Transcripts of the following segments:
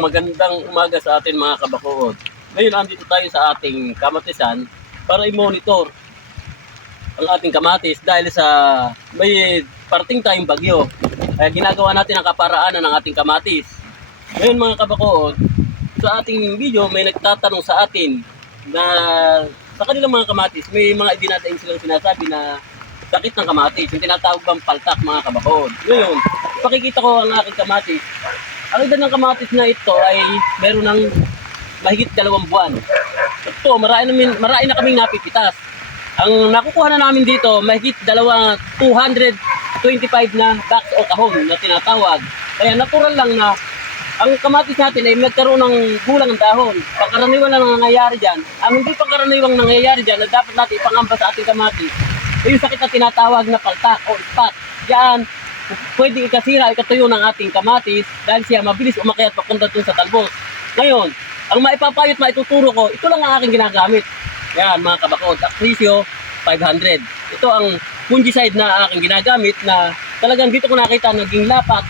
magandang umaga sa atin mga kabakuod. Ngayon, andito tayo sa ating kamatisan para i-monitor ang ating kamatis dahil sa may parting tayong bagyo. Kaya ginagawa natin ang kaparaanan ng ating kamatis. Ngayon mga kabakuod, sa ating video may nagtatanong sa atin na sa kanilang mga kamatis may mga idinadaing silang sinasabi na sakit ng kamatis, yung tinatawag bang paltak mga kabakuod. Ngayon, pakikita ko ang aking kamatis ang edad ng kamatis na ito ay meron ng mahigit dalawang buwan. Ito, marami, namin, marami na kaming napipitas. Ang nakukuha na namin dito, mahigit dalawa, 225 na box o kahon na tinatawag. Kaya natural lang na ang kamatis natin ay nagkaroon ng gulang ng dahon. Pangkaraniwan lang ang nangyayari dyan. Ang hindi pangkaraniwang nangyayari dyan na dapat natin ipangamba sa ating kamatis ay yung sakit na tinatawag na paltak o spot. Diyan, pwede ikasira, ikatuyo ng ating kamatis dahil siya mabilis umakyat papunta dun sa talbos. Ngayon, ang maipapayot maituturo ko, ito lang ang aking ginagamit. Yan, mga kabakod, Acrisio 500. Ito ang fungicide na aking ginagamit na talagang dito ko nakita naging lapat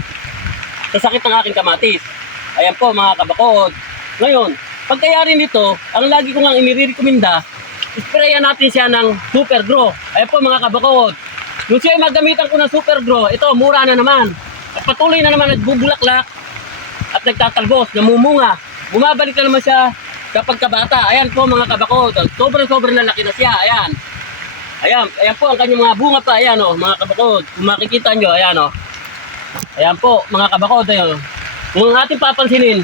sa sakit ng aking kamatis. Ayan po mga kabakod. Ngayon, pagkayari nito, ang lagi ko nga inirekomenda, sprayan natin siya ng super grow. Ayan po mga kabakod. Yung siya ay magamitan ko ng super grow, ito mura na naman. At patuloy na naman nagbubulaklak at nagtatalbos, namumunga. Bumabalik na naman siya kapag kabata. Ayan po mga kabakod. Sobrang-sobrang na laki na siya. Ayan. Ayan, ayan po ang kanyang mga bunga pa. Ayan o, mga kabakod. Kung makikita nyo, ayan o. Ayan po, mga kabakod. Ayan. Kung ating papansinin,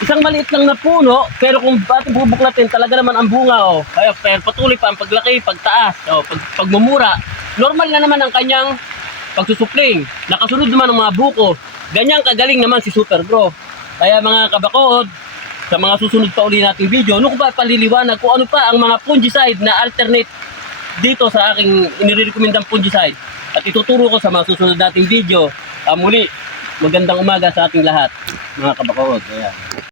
isang maliit lang na puno, pero kung ating bubuklatin, talaga naman ang bunga o. Kaya pero patuloy pa ang paglaki, pagtaas, o, pag, pagmumura. Normal na naman ang kanyang pagsusupling. Nakasunod naman ang mga buko. Ganyang kagaling naman si Super Bro. Kaya mga kabakod, sa mga susunod pa uli nating video, ano ba paliliwanag kung ano pa ang mga fungicide na alternate dito sa aking inirekomendang fungicide. At ituturo ko sa mga susunod nating video. Ah, muli, magandang umaga sa ating lahat, mga kabakod. Ayan.